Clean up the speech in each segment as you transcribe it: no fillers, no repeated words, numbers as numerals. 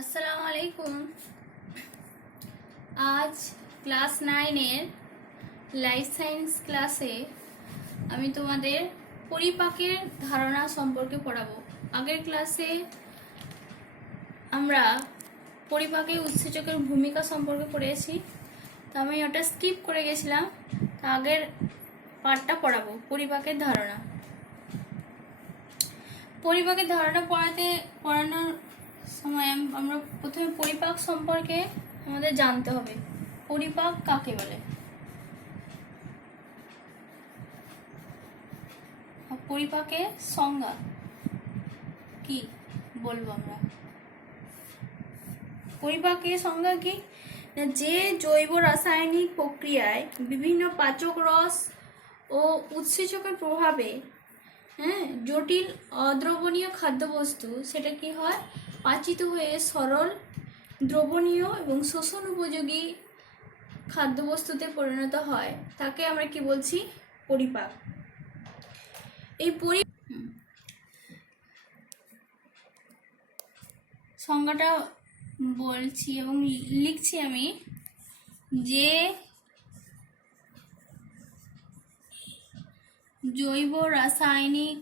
আসসালামু আলাইকুম। আজ ক্লাস 9-এর লাইফ সায়েন্স ক্লাসে আমি তোমাদের পরিপাকের ধারণা সম্পর্কে পড়াবো। আগের ক্লাসে আমরা পরিপাকে উৎসেচকের ভূমিকা সম্পর্কে পড়েছি, তো আমি ওটা স্কিপ করে গেছিলাম। তো আগের পার্টটা পড়াবো, পরিপাকের ধারণা। পরিপাকের ধারণা পড়ানোর সময় আমরা প্রথমে পরিপাক সম্পর্কে আমাদের জানতে হবে। পরিপাক কাকে বলে? পরিপাকের সংজ্ঞা কি বলবো আমরা? পরিপাকের সংজ্ঞা কি? যে জৈব রাসায়নিক প্রক্রিয়ায় বিভিন্ন পাচক রস ও উৎসেচকের প্রভাবে জটিল অদ্রবণীয় খাদ্যবস্তু সেটা কি হয়, পাচিত হয়ে সরল, দ্রবণীয় এবং শোষণ উপযোগী খাদ্যবস্তুতে পরিণত হয়, তাকে আমরা কি বলছি? পরিপাক। এই সংজ্ঞাটা বলছি এবং লিখছি আমি, যে জৈব রাসায়নিক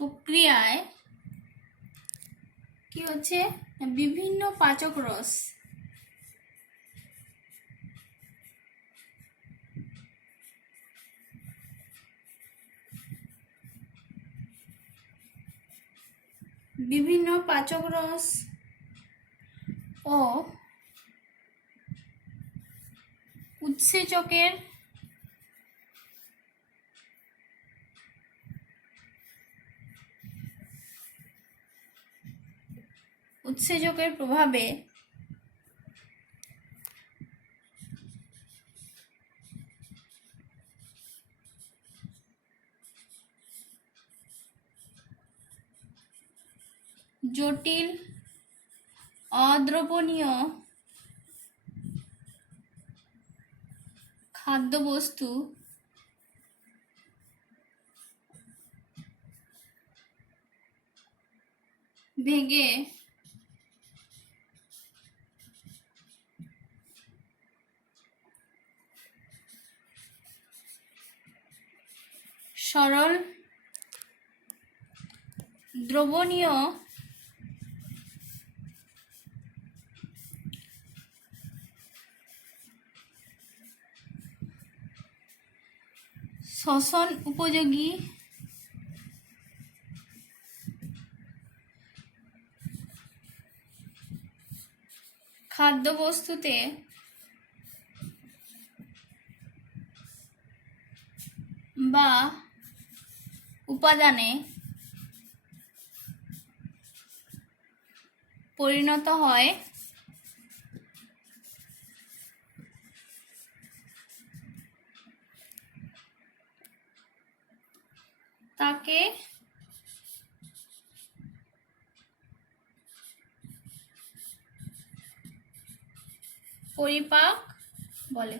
প্রক্রিয়ায় কি হচ্ছে, বিভিন্ন পাচক রস ও উৎসেচকের প্রভাবে জটিল অদ্রবণীয় খাদ্যবস্তু ভেঙে সরল, দ্রবণীয় শোষণ উপযোগী খাদ্যবস্তুতে বা উপাদানে পরিণত হয়, তাকে পরিপাক বলে।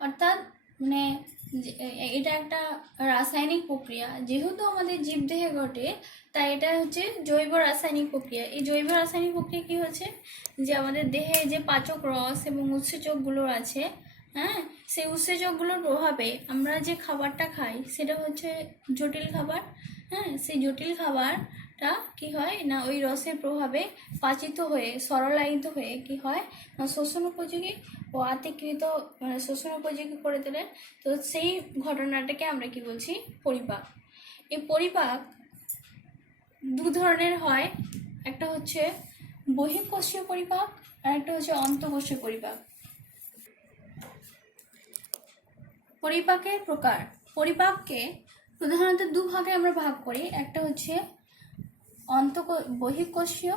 অর্থাৎ এটা একটা রাসায়নিক প্রক্রিয়া, যেহেতু আমাদের জীবদেহে ঘটে, তাই এটা হচ্ছে জৈব রাসায়নিক প্রক্রিয়া। এই জৈব রাসায়নিক প্রক্রিয়া কি হচ্ছে, যে আমাদের দেহে যে পাচক রস এবং উৎসেচকগুলো আছে, সেই উৎসেচকগুলোর প্রভাবে আমরা যে খাবারটা খাই সেটা হচ্ছে জটিল খাবার। সেই জটিল খাবারটা কি হয় না, ওই রসের প্রভাবে পাচিত হয়ে সরলায়িত হয়ে কি হয় না, শোষণ উপযোগী ও আতিকৃত, শোষণ উপযোগী করে তোলে। তো সেই ঘটনাটাকে আমরা কি বলছি? পরিপাক। এই পরিপাক দু ধরনের হয়, একটা হচ্ছে বহিঃকোষীয় পরিপাক আর একটা হচ্ছে অন্তঃকোষীয় পরিপাক। পরিপাকের প্রকার, পরিপাককে প্রধানত দুভাগে আমরা ভাগ করি। একটা হচ্ছে বহিঃকোষীয়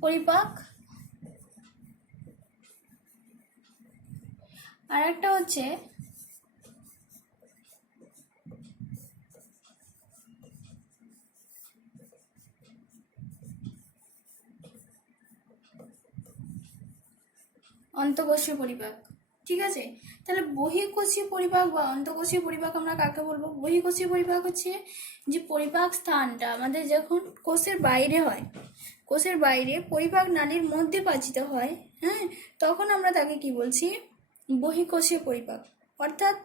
পরিপাক, আর একটা হচ্ছে অন্তঃকোষীয় পরিপাক। ঠিক আছে, তাহলে বহিঃকোষীয় পরিপাক বা অন্তঃকোষীয় পরিপাক আমরা কাকে বলবো? বহিঃকোষীয় পরিপাক হচ্ছে যে পরিপাক স্থানটা আমাদের যখন কোষের বাইরে হয়, কোষের বাইরে পরিপাক নালীর মধ্যে পাচিত হয়, হ্যাঁ, তখন আমরা তাকে কি বলছি? বহিঃকোষীয় পরিপাক। অর্থাৎ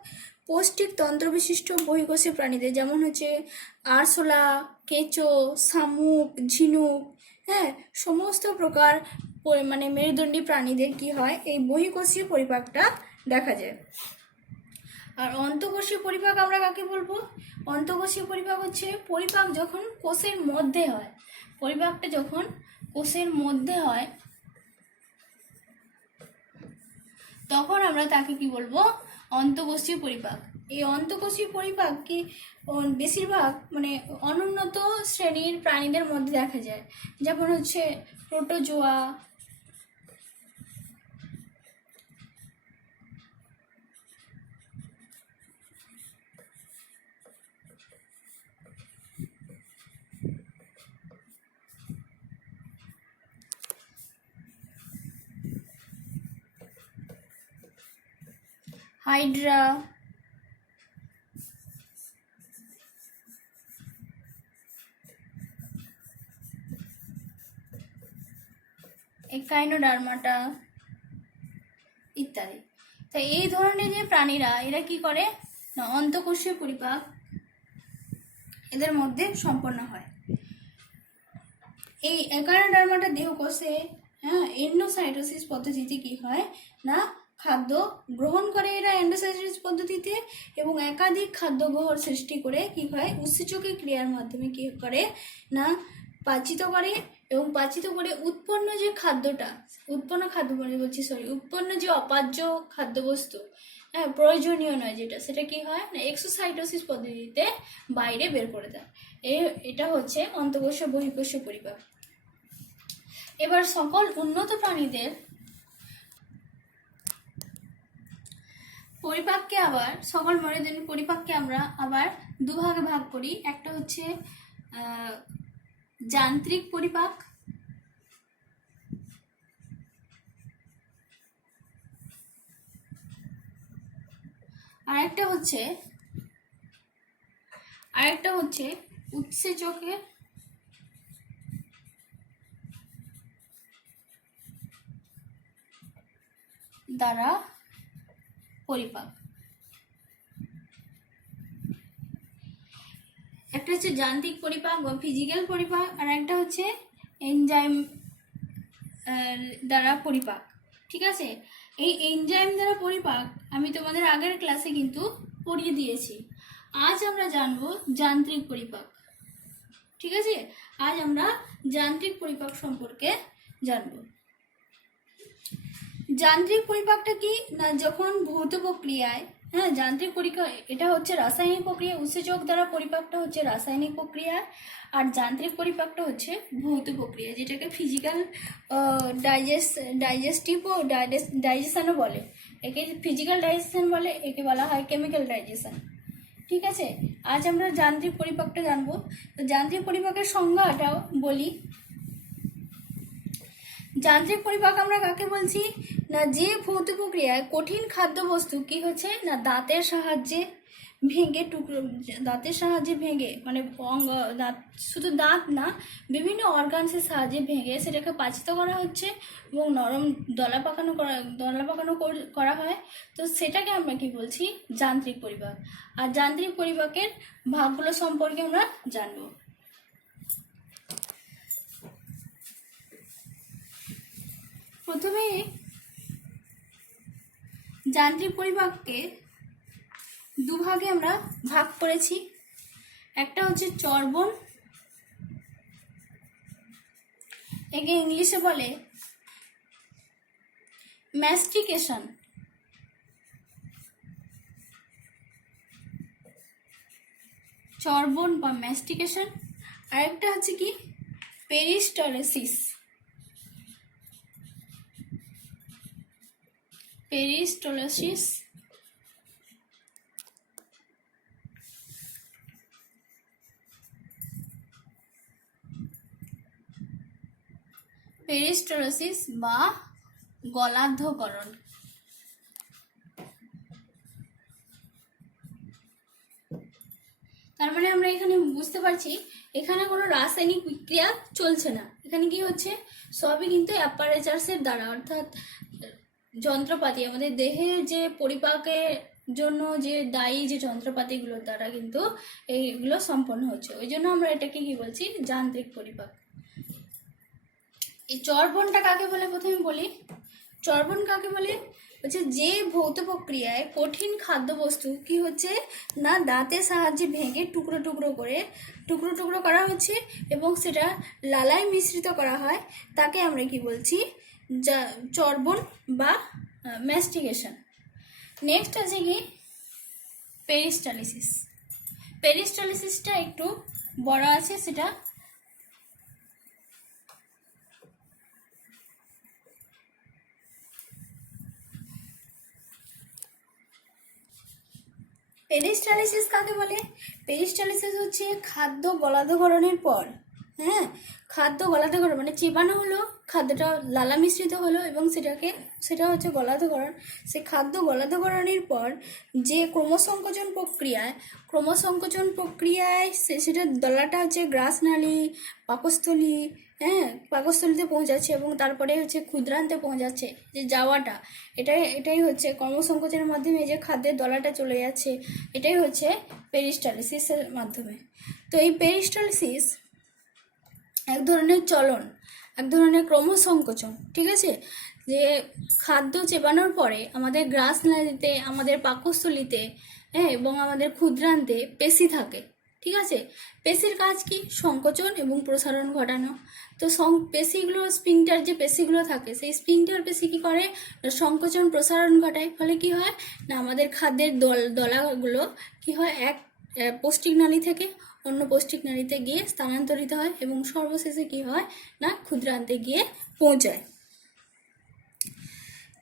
পৌষ্টিক তন্ত্রবিশিষ্ট বহিঃকোষীয় প্রাণীদের, যেমন হচ্ছে আরশোলা, কেঁচো, শামুক, ঝিনুক, হ্যাঁ, সমস্ত প্রকার মানে মেরুদণ্ডী প্রাণীদের কি হয়? এই বহিঃকোষীয় পরিপাকটা দেখা যায়। আর অন্তঃকোষীয় পরিপাক আমরা কাকে বলবো? অন্তঃকোষীয় পরিপাক হচ্ছে পরিপাক যখন কোষের মধ্যে হয়, পরিপাকটা যখন কোষের মধ্যে হয় তখন আমরা তাকে কি বলবো? অন্তঃকোষীয় পরিপাক। এই অন্তঃকোষীয় পরিপাক কি বেশিরভাগ মানে অনুন্নত শ্রেণীর প্রাণীদের মধ্যে দেখা যায়, যেমন হচ্ছে প্রোটোজোয়া, হাইড্রা, একাইনোডার্মাটা ইত্যাদি। তো এই ধরনের যে প্রাণীরা, এরা কি করে না অন্তঃকোষীয় পরিপাক এদের মধ্যে সম্পন্ন হয়। এই একাইনোডার্মাটা দেহকোষে, হ্যাঁ, এন্ডোসাইটোসিস পদ্ধতিতে কি হয় না খাদ্য গ্রহণ করে এরা এন্ডোসাইটোসিস পদ্ধতিতে, এবং একাধিক খাদ্য গ্রহণ সৃষ্টি করে কি হয়? উৎসেচকের ক্রিয়ার মাধ্যমে কি করে না পাচিত করে, এবং পাচিত করে উৎপন্ন যে খাদ্যটা, উৎপন্ন যে অপাচ্য খাদ্যবস্তু, হ্যাঁ, প্রয়োজনীয় নয় যেটা, সেটা কি হয় না এক্সোসাইটোসিস পদ্ধতিতে বাইরে বের করে দেয়। এটা হচ্ছে অন্তঃকোষীয় বহিঃকোষীয় পরিপাক। এবার সকল উন্নত প্রাণীদের পরিপাককে আবার, সকল মেরুদণ্ডী পরিপাককে আমরা আবার দুভাগে ভাগ করি। একটা হচ্ছে যান্ত্রিক পরিপাক, আরেকটা হচ্ছে উৎসেচকের দ্বারা পরিপাক। একটা হচ্ছে যান্ত্রিক পরিপাক বা ফিজিক্যাল পরিপাক, আর একটা হচ্ছে এনজাইম দ্বারা পরিপাক। ঠিক আছে, এই এনজাইম দ্বারা পরিপাক আমি তোমাদের আগের ক্লাসে কিন্তু পড়িয়ে দিয়েছি। আজ আমরা জানবো যান্ত্রিক পরিপাক। ঠিক আছে, আজ আমরা যান্ত্রিক পরিপাক সম্পর্কে জানবো। যান্ত্রিক পরিপাকটা কি না যখন ভৌত প্রক্রিয়ায়, হ্যাঁ, যান্ত্রিক পরিপাক এটা হচ্ছে রাসায়নিক প্রক্রিয়া, উৎসেচক দ্বারা পরিপাকটা হচ্ছে রাসায়নিক প্রক্রিয়া, আর যান্ত্রিক পরিপাকটা হচ্ছে ভৌত প্রক্রিয়া, যেটাকে ফিজিক্যাল ডাইজেস্টিভ ও ডাইজেশনও বলে। একে ফিজিক্যাল ডাইজেশন বলে, একে বলা হয় কেমিক্যাল ডাইজেশন। ঠিক আছে, আজ আমরা যান্ত্রিক পরিপাকটা জানবো। তো যান্ত্রিক পরিপাকের সংজ্ঞাটাও বলি। যান্ত্রিক পরিপাক আমরা কাকে বলছি না যে ভৌত প্রক্রিয়ায় কঠিন খাদ্যবস্তু কি হচ্ছে না দাঁতের সাহায্যে ভেঙে মানে শুধু দাঁত না, বিভিন্ন অর্গানসের সাহায্যে ভেঙে সেটাকে পাচিত করা হচ্ছে এবং নরম দলা পাকানো করা হয়। তো সেটাকে আমরা কি বলছি? যান্ত্রিক পরিপাক। আর যান্ত্রিক পরিপাকের ভাগগুলো সম্পর্কে আমরা জানবো। প্রথমে যান্ত্রিক পরিপাককে দুভাগে আমরা ভাগ করেছি। একটা হচ্ছে চর্বণ, একে ইংলিশে বলে ম্যাস্টিকেশন। চর্বণ বা ম্যাস্টিকেশন। আর একটা হচ্ছে কি পেরিস্টলেসিস। পেরিস্টলেসিস বা গলাধঃকরণ। তার মানে আমরা এখানে বুঝতে পারছি এখানে কোনো রাসায়নিক বিক্রিয়া চলছে না, এখানে কি হচ্ছে সবই কিন্তু অ্যাপারেচার্সের দ্বারা, অর্থাৎ যন্ত্রপাতি, আমাদের দেহের যে পরিপাকের জন্য যে দায়ী যে যন্ত্রপাতিগুলোর দ্বারা কিন্তু এইগুলো সম্পন্ন হচ্ছে, ওই জন্য আমরা এটাকে কি বলছি, যান্ত্রিক পরিপাক। এই চর্বণটা কাকে বলে প্রথমে বলি। চর্বণ কাকে বলে, হচ্ছে যে ভৌত প্রক্রিয়ায় কঠিন খাদ্যবস্তু কি হচ্ছে না দাঁতের সাহায্যে ভেঙে টুকরো টুকরো করা হচ্ছে এবং সেটা লালায় মিশ্রিত করা হয়, তাকে আমরা কি বলছি, যা চর্বণ বা ম্যাস্টিকেশন। নেক্সট আছে কি পেরিস্টালিসিস। পেরিস্টালিসিসটা একটু বড় আছে, সেটা পেরিস্টালিসিস কাকে বলে। পেরিস্টালিসিস হচ্ছে খাদ্য গলাধঃকরণের পর, হ্যাঁ, খাদ্য গলাধঃকরণ মানে চিবানো হলো, খাদ্যটা লালা মিশ্রিত হলো এবং সেটা হচ্ছে গলাধঃকরণ। সেই খাদ্য গলাধঃকরণের পর যে ক্রমসংকোচন প্রক্রিয়ায় সেটা দলাটা হচ্ছে গ্রাসনালী, পাকস্থলী, হ্যাঁ, পাকস্থলীতে পৌঁছাচ্ছে এবং তারপরে হচ্ছে ক্ষুদ্রান্তে পৌঁছাচ্ছে, যে যাওয়াটা এটাই হচ্ছে কর্মসংকোচনের মাধ্যমে যে খাদ্যের দলাটা চলে যাচ্ছে, এটাই হচ্ছে পেরিস্টালিসিসের মাধ্যমে। তো এই পেরিস্টালিসিস এক ধরনের চলন, এক ধরনের ক্রমসংকোচন, ঠিক আছে, যে খাদ্য চেবানোর পরে আমাদের গ্রাসনালীতে, আমাদের পাকস্থলীতে, হ্যাঁ, এবং আমাদের ক্ষুদ্রান্তে পেশি থাকে, ঠিক আছে। পেশির কাজ কি, সংকোচন এবং প্রসারণ ঘটানো। তো পেশিগুলো, স্পিংটার যে পেশিগুলো থাকে, সেই স্পিংটার পেশি কি করে, সংকোচন প্রসারণ ঘটায়, ফলে কি হয় না আমাদের খাদ্যের দলাগুলো কি হয়, এক পৌষ্টিক নালী থেকে অন্য পৌষ্টিক নালীতে গিয়ে স্থানান্তরিত হয় এবং সর্বশেষে কি হয় না ক্ষুদ্রান্তে গিয়ে পৌঁছায়।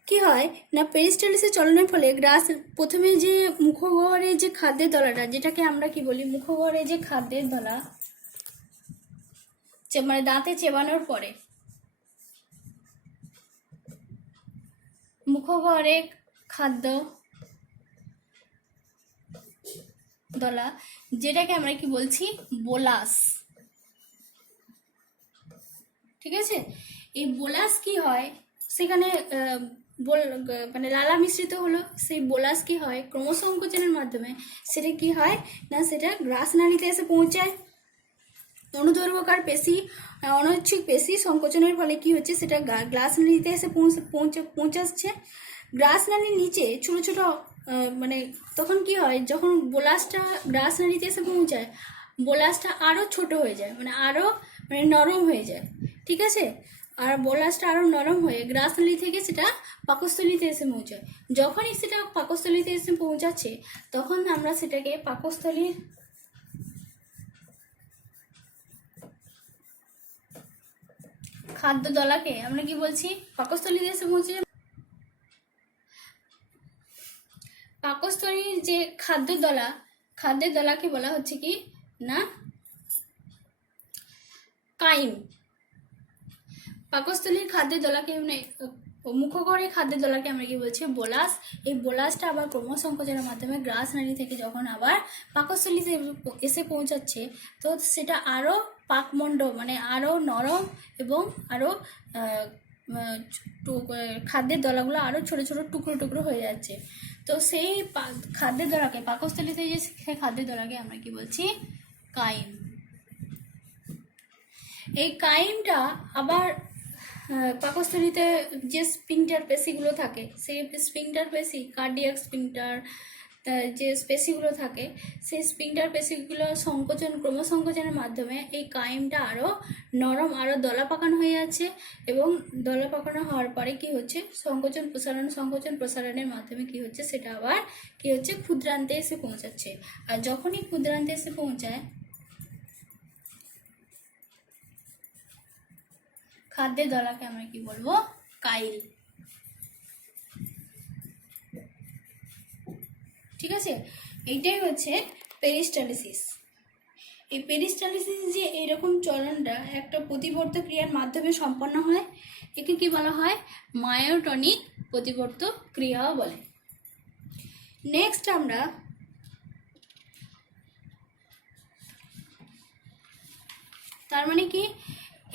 কি হয় না পেরিস্টালিসের চলনের ফলে প্রথমে যে মুখগহ্বরে যে খাদ্যের দলাটা, যেটাকে আমরা কি বলি, মুখগহ্বরে যে খাদ্যের দলা, মানে দাঁতে চেবানোর পরে মুখগহ্বরে খাদ্য দলা, যেটাকে আমরা কি বলছি, বোলাস, ঠিক আছে। এই বোলাস কি হয়, সেখানে মানে লালা মিশ্রিত হলো, সেই বোলাস কি হয় ক্রমসংকোচনের মাধ্যমে সেটা কি হয় না সেটা গ্রাসনালীতে এসে পৌঁছায়। অনুদৈর্ঘ্যকার পেশি, অনৈচ্ছিক পেশি সংকোচনের ফলে কি হচ্ছে, সেটা গ্রাসনালীতে এসে পৌঁছাচ্ছে। গ্রাসনালীর নিচে ছোট ছোট মানে তখন কি হয়, যখন বোলাসটা গ্রাসনালীতে এসে পৌঁছায়, বোলাসটা আরও ছোট হয়ে যায়, মানে নরম হয়ে যায়, ঠিক আছে। আর বোলাসটা আরও নরম হয়ে গ্রাসনালী থেকে সেটা পাকস্থলীতে এসে পৌঁছায়। যখনই সেটা পাকস্থলীতে এসে পৌঁছাচ্ছে, তখন আমরা সেটাকে পাকস্থলীর খাদ্য দলাকে আমরা কি বলছি, পাকস্থলীতে এসে পৌঁছে। পাকস্থলীর যে খাদ্যের দলাকে বলা হচ্ছে কি না কাইম। পাকস্থলীর খাদ্যের দলাকে মানে মুখগহ্বরের খাদ্যের দলাকে আমরা কি বলছি, বোলাস। এই বোলাসটা আবার ক্রমসংকোচনের মাধ্যমে গ্রাসনালী থেকে যখন আবার পাকস্থলীতে এসে পৌঁছাচ্ছে, তো সেটা আরও পাকমণ্ড মানে আরও নরম এবং আরও খাদ্যের দলাগুলো আরও ছোট ছোট টুকরো হয়ে যাচ্ছে। তো সেই খাদ্যের দলাকে, পাকস্থলীতে যে খাদ্যের দলাকে আমরা কি বলছি, কাইম। এই কাইমটা আবার পাকস্থলীতে যে স্পিংটার পেশিগুলো থাকে, সেই স্পিংটার পেশি, কার্ডিয়াক স্পিংটার যে পেশিগুলো থাকে, সেই স্পিংটার পেশিগুলো ক্রমসংকোচনের মাধ্যমে এই কাইমটা আরও নরম, আরও দলা পাকানো হয়ে যাচ্ছে এবং দলা পাকানো হওয়ার পরে কি হচ্ছে, সংকোচন প্রসারণের মাধ্যমে কি হচ্ছে, সেটা আবার কি হচ্ছে, ক্ষুদ্রান্তে এসে পৌঁছাচ্ছে। আর যখনই ক্ষুদ্রান্তে এসে পৌঁছায়, খাদ্যের দলাকে আমরা কি বলবো, কাইল, ঠিক আছে। এইটাই হচ্ছে পেরিস্টালিসিস। এই পেরিস্টালসিস যে এরকম চলনটা একটা প্রতিবর্ত ক্রিয়ার মাধ্যমে সম্পন্ন হয়, একে কি বলা হয়? মায়োটনিক প্রতিবর্ত ক্রিয়াও বলে। নেক্সট আমরা তার মানে কি,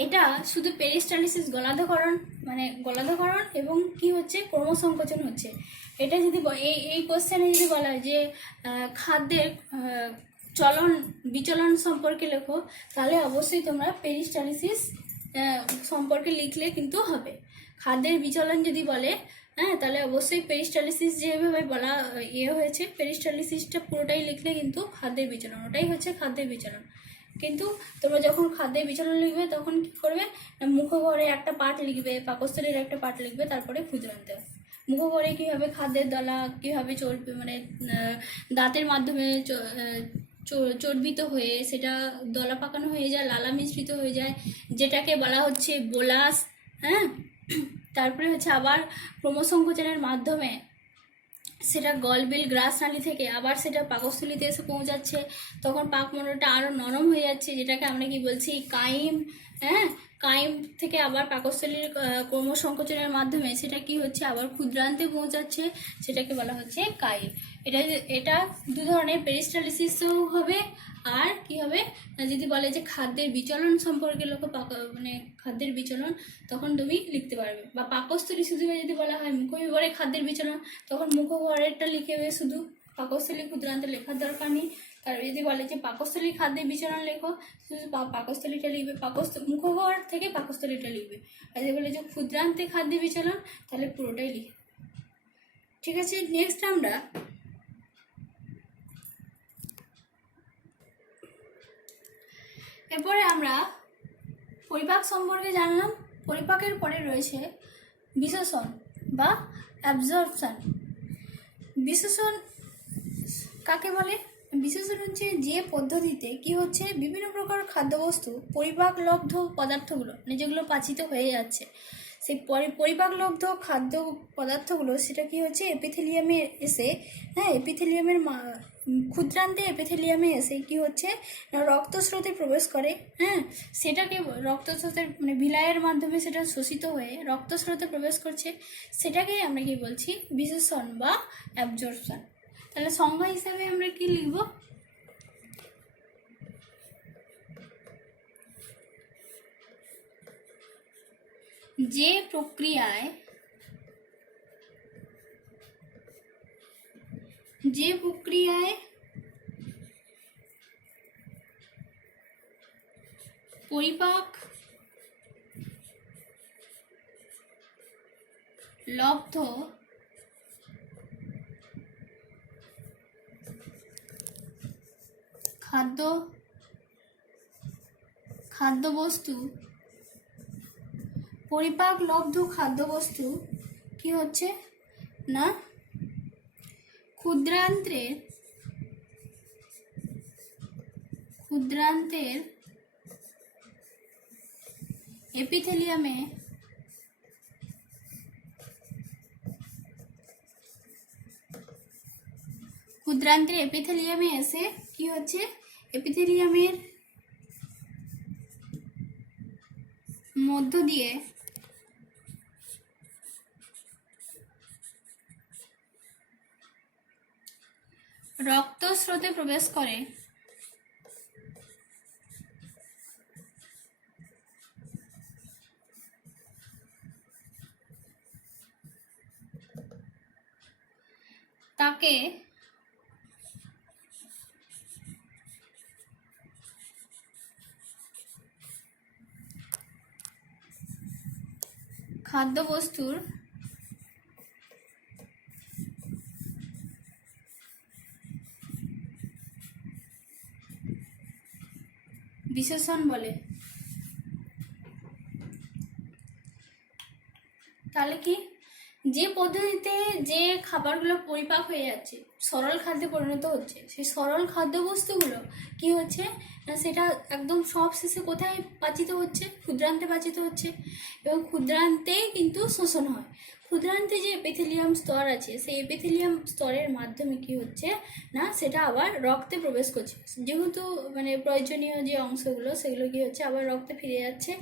এটা শুধু পেরিস্টালসিস গলাধকরণ, মানে গলাধকরণ এবং কি হচ্ছে, ক্রমসংকোচন হচ্ছে। এটা যদি এই কোশ্চেনে যদি বলা হয় যে খাদ্যের চলন বিচলন সম্পর্কে লেখো, তাহলে অবশ্যই তোমরা পেরিস্টালসিস সম্পর্কে লিখলে কিন্তু হবে। খাদ্যের বিচলন যদি বলে, হ্যাঁ, তাহলে অবশ্যই পেরিস্টালসিস যেভাবে বলা হয়েছে, পেরিস্টালসিসটা পুরোটাই লিখলে কিন্তু খাদ্যের বিচলন, ওটাই হচ্ছে খাদ্যের বিচলন। কিন্তু তোমরা যখন খাদ্যের বিচলন লিখবে তখন কি করবে, মুখগহ্বরে একটা পার্ট লিখবে, পাকস্থলীর একটা পার্ট লিখবে, তারপরে ক্ষুদ্রান্তে। মুখগহ্বরে কীভাবে খাদ্যের দলা কীভাবে চর্বি, মানে দাঁতের মাধ্যমে চর্বিত হয়ে সেটা দলা পাকানো হয়ে যায়, লালা মিশ্রিত হয়ে যায়, যেটাকে বলা হচ্ছে বোলাস। হ্যাঁ, তারপরে হচ্ছে আবার ক্রমসংকোচনের মাধ্যমে সেটা গলবিল গ্রাস নালী থেকে আবার সেটা পাকস্থলীতে এসে পৌঁছাচ্ছে, তখন পাকমণ্ডলটা আরও নরম হয়ে যাচ্ছে, যেটাকে আমরা কি বলছি, কাইম। হ্যাঁ, কাইম থেকে আবার পাকস্থলীর ক্রমসংকোচনের মাধ্যমে সেটা কি হচ্ছে, আবার ক্ষুদ্রান্তে পৌঁছাচ্ছে, সেটাকে বলা হচ্ছে কাইম। এটা দু ধরনের পেরিস্টালসিসও হবে। আর কি হবে, যদি বলে যে খাদ্যের বিচলন সম্পর্কে মানে খাদ্যের বিচলন, তখন তুমি লিখতে পারবে। বা পাকস্থলী শুধু যদি বলা হয় মুখগহ্বরে খাদ্যের বিচলন, তখন মুখগহ্বরেরটা লিখে শুধু, পাকস্থলী ক্ষুদ্রান্তে লেখার দরকার নেই। তারপরে যদি বলে যে পাকস্থলী খাদ্যের বিচলন লেখো, শুধু পাকস্থলীটা লিখবে, মুখগহ্বর থেকে পাকস্থলীটা লিখবে। আর যদি বলে যে ক্ষুদ্রান্তে খাদ্যের বিচলন, তাহলে পুরোটাই লিখে। ঠিক আছে, নেক্সট আমরা এরপরে আমরা পরিপাক সম্পর্কে জানলাম। পরিপাকের পরে রয়েছে বিশেষণ বা অ্যাবজর্পশন। বিশেষণ কাকে বলে? বিশেষণ হচ্ছে যে পদ্ধতিতে কি হচ্ছে, বিভিন্ন প্রকার খাদ্যবস্তু পরিপাকলব্ধ পদার্থগুলো, মানে যেগুলো পাচিত হয়ে যাচ্ছে, সেই পরিপাকলব্ধ খাদ্য পদার্থগুলো সেটা কি হচ্ছে, এপিথেলিয়ামে এসে, হ্যাঁ, এপিথেলিয়ামের ক্ষুদ্রান্তে এপিথেলিয়ামে এসে কি হচ্ছে, রক্তস্রোতে প্রবেশ করে। হ্যাঁ, সেটাকে রক্তস্রোতের মানে ভিলায়ের মাধ্যমে সেটা শোষিত হয়ে রক্তস্রোতে প্রবেশ করছে, সেটাকেই আমরা কি বলছি, বিশেষণ বা অ্যাবজর্পশন। তাহলে সংজ্ঞা হিসাবে আমরা কি লিখব, যে প্রক্রিয়ায় পরিপাক লব্ধ খাদ্যবস্তু পরিপাকলব্ধ খাদ্যবস্তু কি হচ্ছে না, ক্ষুদ্রান্তের এপিথেলিয়ামে এসে কি হচ্ছে, এপিথেলিয়ামের মধ্য দিয়ে রক্তস্রোতে প্রবেশ করে। তাকে খাদ্যবস্তুর বিশেষণ বলে। তাহলে কি, যে পদ্ধতিতে যে খাবারগুলো পরিপাক হয়ে যাচ্ছে, সরল খাদ্যে পরিণত হচ্ছে, সেই সরল খাদ্যবস্তুগুলো কি হচ্ছে না, সেটা একদম সব শেষে কোথায় পাচিত হচ্ছে, ক্ষুদ্রান্তে পাচিত হচ্ছে, এবং ক্ষুদ্রান্তেই কিন্তু শোষণ হয়। ক্ষুদ্রান্তে যে এপিথেলিয়াম স্তর আছে সেই এপিথেলিয়াম স্তরের মাধ্যমে কি হচ্ছে না সেটা আবার রক্তে প্রবেশ করছে, যেহেতু মানে প্রয়োজনীয় যে অংশগুলো সেগুলো কি হচ্ছে আবার রক্তে ফিরে যাচ্ছে।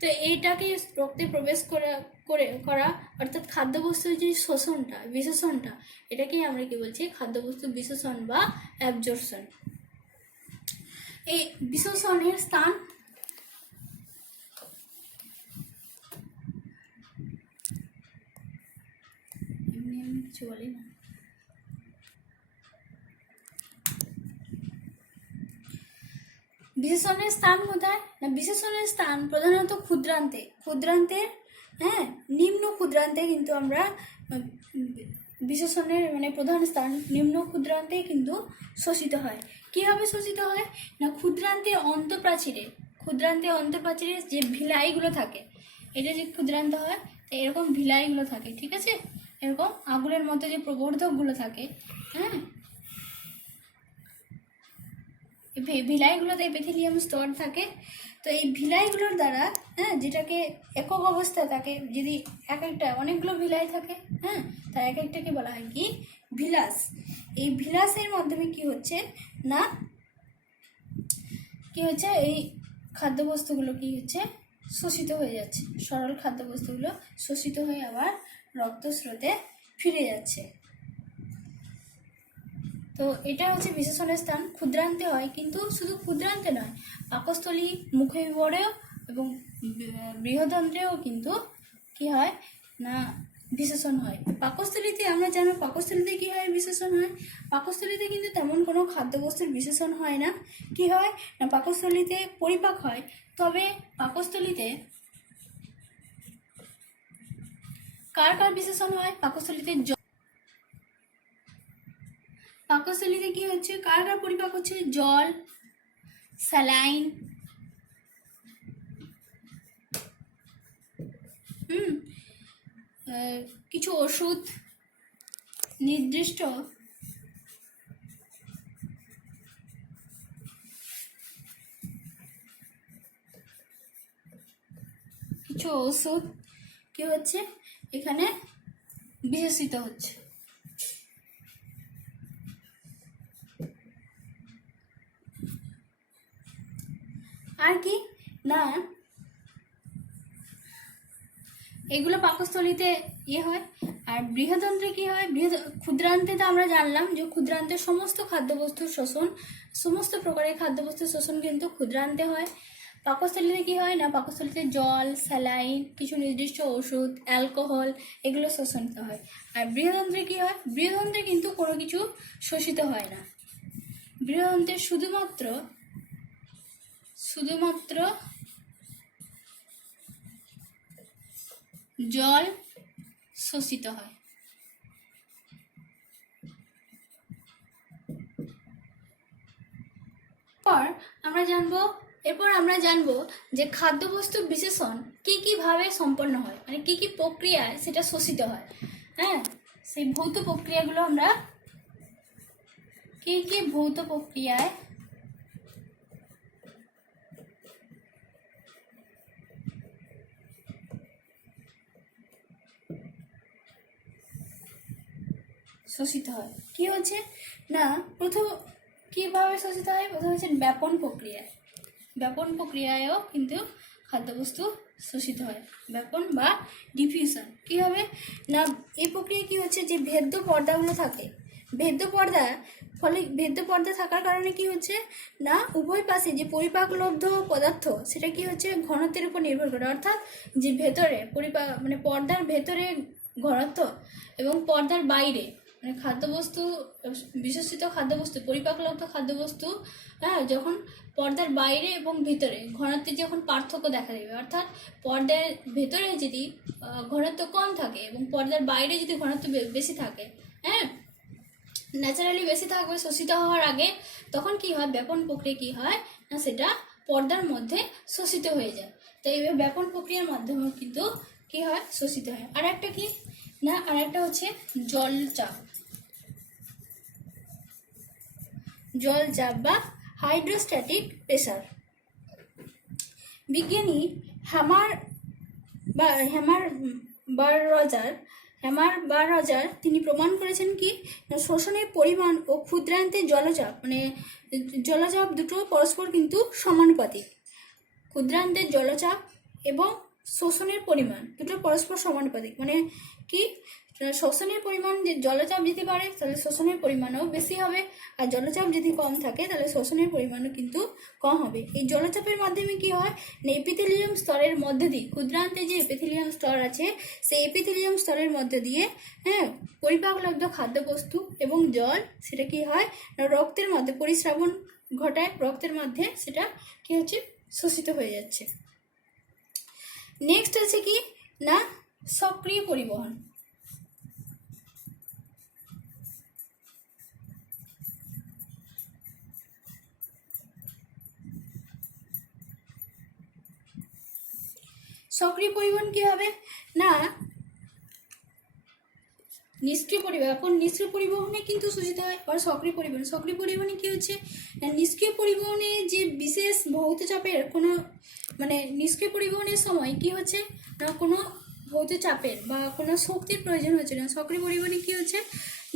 তো এইটাকে রক্তে প্রবেশ করা অর্থাৎ খাদ্যবস্তুর যে শোষণটা বিশেষণটা এটাকেই আমরা কি বলছি খাদ্যবস্তু বিশেষণ বা অ্যাবজর্পশন। এই বিশেষণের স্থান কিছু বলি না। বিশেষণের স্থান কোথায় না, বিশেষণের স্থান প্রধানত ক্ষুদ্রান্তের হ্যাঁ নিম্ন ক্ষুদ্রান্তে কিন্তু আমরা বিশেষণের মানে প্রধান স্থান নিম্ন ক্ষুদ্রান্তে কিন্তু শোষিত হয়। কীভাবে শোষিত হয় না, ক্ষুদ্রান্তের অন্তঃপ্রাচীরে যে ভিলাইগুলো থাকে, এটা যে ক্ষুদ্রান্ত হয় এরকম ভিলাইগুলো থাকে, ঠিক আছে, এরকম আঙুলের মতো যে প্রবর্ধকগুলো থাকে, হ্যাঁ ভিলাইগুলোতে এপিথেলিয়াম স্তর থাকে। তো এই ভিলাইগুলোর দ্বারা হ্যাঁ যেটাকে একক অবস্থায় থাকে, যদি এক একটা অনেকগুলো ভিলাই থাকে হ্যাঁ তার এক একটাকে বলা হয় কি ভিলাস। এই ভিলাসের মাধ্যমে কি হচ্ছে না এই খাদ্যবস্তুগুলো কি হচ্ছে শোষিত হয়ে যাচ্ছে, সরল খাদ্যবস্তুগুলো শোষিত হয়ে আবার রক্তস্রোতে ফিরে যাচ্ছে। তো এটা হচ্ছে বিশেষণের স্থান, ক্ষুদ্রান্তে হয়, কিন্তু শুধু ক্ষুদ্রান্তে নয়, পাকস্থলী মুখবিবরেও এবং বৃহদন্ত্রেও কিন্তু কি হয় না বিশেষণ হয়। পাকস্থলীতে আমরা জানো পাকস্থলীতে কি হয় বিশেষণ হয়, পাকস্থলীতে কিন্তু তেমন কোনো খাদ্যবস্তুর বিশেষণ হয় না। কি হয় না পাকস্থলীতে পরিপাক হয়, তবে পাকস্থলীতে কার বিশেষণ হয়, পাকস্থলীতে কি হচ্ছে কার পরিপাক হচ্ছে, জল, স্যালাইন, কিছু ওষুধ, নির্দিষ্ট কিছু ওষুধ কি হচ্ছে এখানে বিশেষিত হচ্ছে। আর কি না এগুলো পাকস্থলীতে হয়। আর বৃহদন্ত্রে কি হয়, ক্ষুদ্রান্তে তো আমরা জানলাম যে ক্ষুদ্রান্তে সমস্ত প্রকারের খাদ্যবস্তুর শোষণ কিন্তু ক্ষুদ্রান্তে হয়। পাকস্থলীতে কি হয় না পাকস্থলীতে জল, স্যালাইন, কিছু নির্দিষ্ট ওষুধ, অ্যালকোহল এগুলো শোষণিত হয়। আর বৃহদন্ত্রে কি হয়, বৃহদন্ত্রে কিন্তু কোনো কিছু শোষিত হয় না, বৃহদন্ত্রে শুধুমাত্র জল শোষিত হয়। এরপর আমরা জানবো যে খাদ্যবস্তুর বিশেষণ কিভাবে সম্পন্ন হয়, মানে কি প্রক্রিয়ায় সেটা শোষিত হয়। হ্যাঁ সেই ভৌত প্রক্রিয়াগুলো আমরা কি ভৌত প্রক্রিয়ায় শোষিত হয়। কি হচ্ছে না প্রথম কিভাবে শোষিত হয়, প্রথম হচ্ছে ব্যাপন প্রক্রিয়ায়ও কিন্তু খাদ্যবস্তু শোষিত হয়। ব্যাপন বা ডিফিউশন কি হবে না এই প্রক্রিয়া কি হচ্ছে যে ভেদ্য পর্দাগুলো থাকে, ভেদ্য পর্দা থাকার কারণে কি হচ্ছে না উভয় পাশে যে পরিপাকলব্ধ পদার্থ সেটা কি হচ্ছে ঘনত্বের উপর নির্ভর করে, অর্থাৎ যে ভেতরে মানে পর্দার ভেতরে ঘনত্ব এবং পর্দার বাইরে মানে খাদ্যবস্তু বিশেষিত খাদ্যবস্তু পরিপাকলব্ধ খাদ্যবস্তু হ্যাঁ যখন পর্দার বাইরে এবং ভিতরে ঘনত্বের যখন পার্থক্য দেখা দেবে, অর্থাৎ পর্দার ভেতরে যদি ঘনত্ব কম থাকে এবং পর্দার বাইরে যদি ঘনত্ব বেশি থাকে, হ্যাঁ ন্যাচারালি বেশি থাকবে শোষিত হওয়ার আগে, তখন কি হয় ব্যাপন প্রক্রিয়া কি হয় না সেটা পর্দার মধ্যে শোষিত হয়ে যায়। তো এই ব্যাপন প্রক্রিয়ার মাধ্যমে কিন্তু কি হয় শোষিত হয়। আর একটা কি না আর একটা হচ্ছে জলচাপ বা হাইড্রোস্ট্যাটিক প্রেসার। বিজ্ঞানী হ্যামার বাররজার হ্যামার বা রজার তিনি প্রমাণ করেছেন কি না শোষণের পরিমাণ ও ক্ষুদ্রান্তের জলচাপ মানে জলচাপ দুটো পরস্পর কিন্তু সমানুপাতিক। ক্ষুদ্রান্তের জলচাপ এবং শোষণের পরিমাণ দুটো পরস্পর সমানুপাতিক মানে কি শোষণের পরিমাণ যে জলচাপ যদি বাড়ে তাহলে শোষণের পরিমাণও বেশি হবে, আর জলচাপ যদি কম থাকে তাহলে শোষণের পরিমাণও কিন্তু কম হবে। এই জলচাপের মাধ্যমে কি হয় না এপিথেলিয়াম স্তরের মধ্যে দিয়ে ক্ষুদ্রান্তে যে এপিথেলিয়াম স্তর আছে সেই এপিথেলিয়াম স্তরের মধ্যে দিয়ে পরিপাকলব্ধ খাদ্যবস্তু এবং জল সেটা কি হয় না রক্তের মধ্যে পরিস্রাবণ ঘটায়, রক্তের মধ্যে সেটা কি হচ্ছে শোষিত হয়ে যাচ্ছে। নেক্সট আছে কি না সক্রিয় পরিবহন। সক্রিয় পরিবহন কি হবে না নিষ্ক্রিয় পরিবহন, এখন নিষ্ক্রিয় পরিবহনে কিন্তু সূচিত হয় আর সক্রিয় পরিবহন। সক্রিয় পরিবহনে কি হচ্ছে না নিষ্ক্রিয় পরিবহনে যে বিশেষ ভৌত চাপের কোনো মানে নিষ্ক্রিয় পরিবহনের সময় কি হচ্ছে না কোনো ভৌত চাপের বা কোনো শক্তির প্রয়োজন হচ্ছে না। সক্রিয় পরিবহনে কি হচ্ছে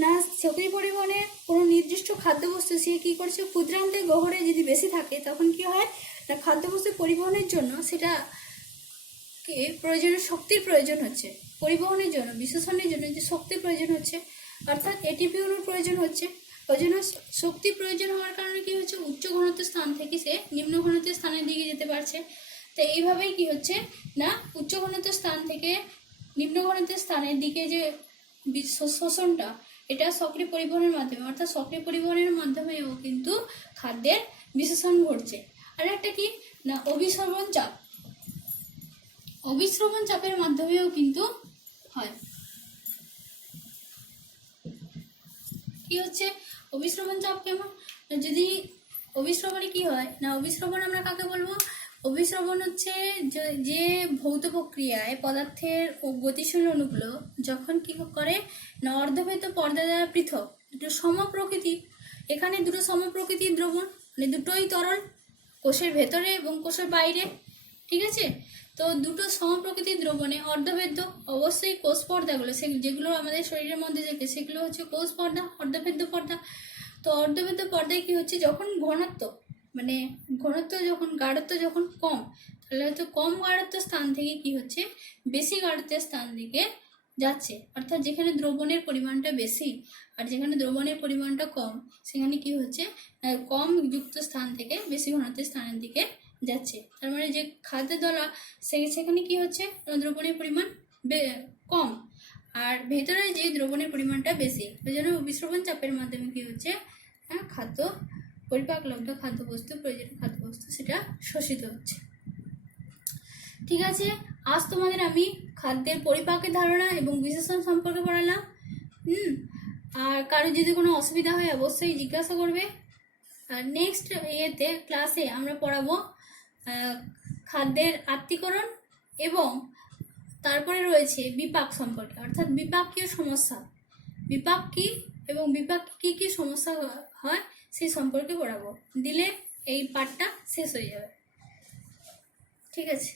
না সক্রিয় পরিবহনে কোনো নির্দিষ্ট খাদ্যবস্তু সে কী করছে ক্ষুদ্রান্তের গহ্বরে যদি বেশি থাকে তখন কি হয় না খাদ্যবস্তু পরিবহনের জন্য সেটা প্রয়োজনীয় শক্তির প্রয়োজন হচ্ছে, পরিবহনের জন্য বিশেষণের জন্য যে শক্তির প্রয়োজন হচ্ছে অর্থাৎ এটিপি অণুর প্রয়োজন হচ্ছে। ওই জন্য শক্তির প্রয়োজন হওয়ার কারণে কি হচ্ছে উচ্চ ঘনত্ব স্থান থেকে সে নিম্ন ঘনত্ব স্থানের দিকে যেতে পারছে। তো এইভাবেই কি হচ্ছে না উচ্চ ঘনত্ব স্থান থেকে নিম্ন ঘনত্ব স্থানের দিকে যে শোষণটা এটা সক্রিয় পরিবহনের মাধ্যমে অর্থাৎ সক্রিয় পরিবহনের মাধ্যমেও কিন্তু খাদ্যের বিশেষণ ঘটছে। আর একটা কি না অভিসরবণ চাপ, অভিস্রবণ চাপের মাধ্যমেও কিন্তু হয়। কি হচ্ছে অভিস্রবণ চাপ কেমন যদি অভিস্রবণে কি হয় না অভিস্রবণ আমরা কাকে বলবো অভিস্রবণ হচ্ছে যে ভৌত প্রক্রিয়ায় পদার্থের গতিশীল অণুগুলো যখন কি করে না অর্ধভেদ পর্দা দ্বারা পৃথক দুটো সমপ্রকৃতি, এখানে দুটো সমপ্রকৃতির দ্রবণ মানে দুটোই তরল কোষের ভেতরে এবং কোষের বাইরে, ঠিক আছে। তো দুটো সমপ্রকৃতির দ্রবণে অর্ধভেদ্য অবশ্যই কোষ পর্দাগুলো যেগুলো আমাদের শরীরের মধ্যে থাকে সেগুলো হচ্ছে কোষ পর্দা অর্ধভেদ্য পর্দা। তো অর্ধভেদ্য পর্দায় কি হচ্ছে যখন ঘনত্ব মানে ঘনত্ব যখন গাঢ়ত্ব যখন কম তাহলে হয়তো কম গাঢ়ত্ব স্থান থেকে কি হচ্ছে বেশি গাঢ়ত্বের স্থান দিকে যাচ্ছে, অর্থাৎ যেখানে দ্রবণের পরিমাণটা বেশি আর যেখানে দ্রবণের পরিমাণটা কম সেখানে কি হচ্ছে কম যুক্ত স্থান থেকে বেশি ঘনত্বের স্থানের দিকে যাচ্ছে। তার মানে যে খাদ্যের দলা সেখানে কি হচ্ছে দ্রবণের পরিমাণ কম আর ভেতরে যে দ্রবণের পরিমাণটা বেশি, ওই জন্য অভিস্রবণ চাপের মাধ্যমে কি হচ্ছে খাদ্য পরিপাকলব্ধ খাদ্যবস্তু প্রয়োজনীয় খাদ্যবস্তু সেটা শোষিত হচ্ছে। ঠিক আছে, আজ তোমাদের আমি খাদ্যের পরিপাকের ধারণা এবং বিশেষণ সম্পর্কে পড়ালাম। আর কারো যদি কোনো অসুবিধা হয় অবশ্যই জিজ্ঞাসা করবে। আর নেক্সট ক্লাসে আমরা পড়াবো খাদ্যের আত্তীকরণ এবং তারপরে রয়েছে বিপাক সম্পর্কে অর্থাৎ বিপাকীয় সমস্যা, বিপাক কী এবং বিপাক কী কী সমস্যা হয় সেই সম্পর্কে পড়াবো, দিলে এই পাঠটা শেষ হয়ে যাবে। ঠিক আছে।